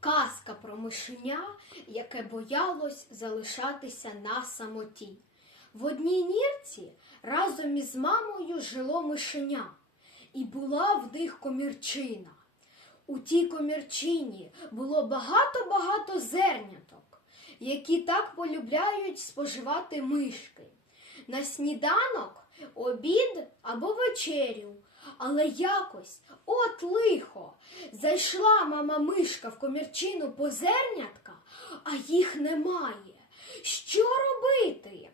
Казка про мишеня, яке боялось залишатися на самоті. В одній нірці разом із мамою жило мишеня, і була в них комірчина. У тій комірчині було багато-багато зерняток, які так полюбляють споживати мишки. На сніданок, обід або вечерю. Але якось, от лихо, зайшла мама мишка в комірчину по зернятка, а їх немає. Що робити?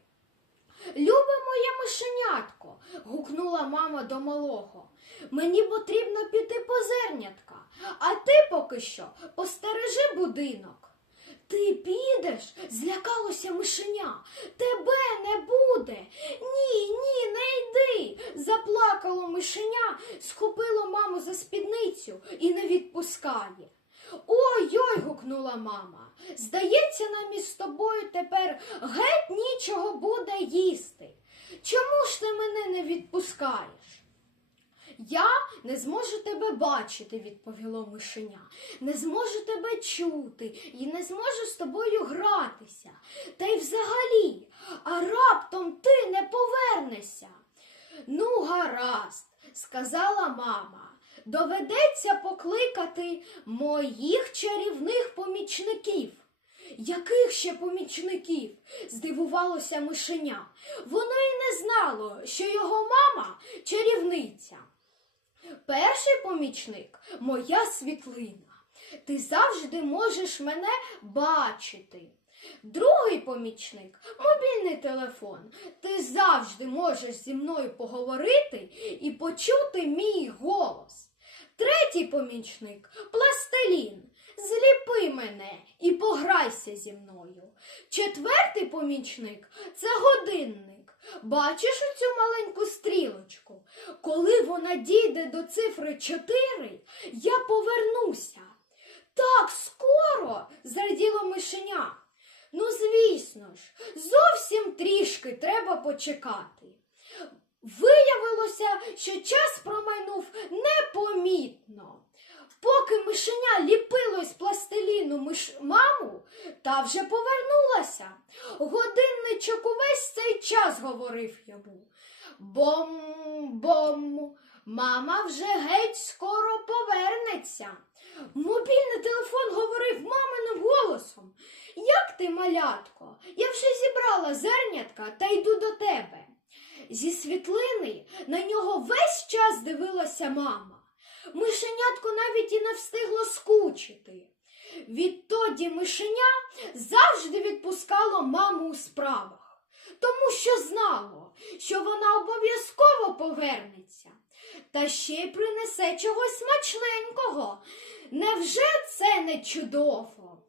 Любе моє мишенятко, гукнула мама до малого. Мені потрібно піти по зернятка, а ти поки що постережи будинок. Ти підеш, злякалося мишеня. Тебе не буде. Ні, ні, не йди. Заплакало мишеня, схопило маму за спідницю і не відпускає. Ой-ой, гукнула мама. Здається, нам із тобою тепер геть нічого буде їсти. Чому ж ти мене не відпускаєш? Я не зможу тебе бачити, відповіло мишеня. Не зможу тебе чути і не зможу з тобою гратися. Та й взагалі, а раптом ти не повернешся. Ну, гаразд, сказала мама. Доведеться покликати моїх чарівних помічників. Яких ще помічників? здивувалося мишеня. Воно й не знало, що його мама чарівниця. Перший помічник моя світлина. Ти завжди можеш мене бачити. Другий помічник мобільний телефон. Ти завжди можеш зі мною поговорити і почути мій голос. Третій помічник пластилін. Зліпи мене і пограйся зі мною. Четвертий помічник це годинник. Бачиш оцю маленьку стрілочку? Коли вона дійде до цифри 4, я повернуся. Так скоро, зраділо мишеня. Ну, звісно ж, зовсім трішки треба почекати. Виявилося, що час промайнув непомітно. Поки мишеня ліпило з пластиліну миш... маму, та вже повернулася. Годинничок увесь цей час говорив йому. Бом-бом, мама вже геть скоро повернеться. Мобільний телефон говорив маминим голосом. Ти, малятко? Я вже зібрала зернятка та йду до тебе. Зі світлини на нього весь час дивилася мама. Мишенятко навіть і не встигло скучити. Відтоді мишеня завжди відпускало маму у справах, тому що знало, що вона обов'язково повернеться, та ще й принесе чогось смачненького. Невже це не чудово?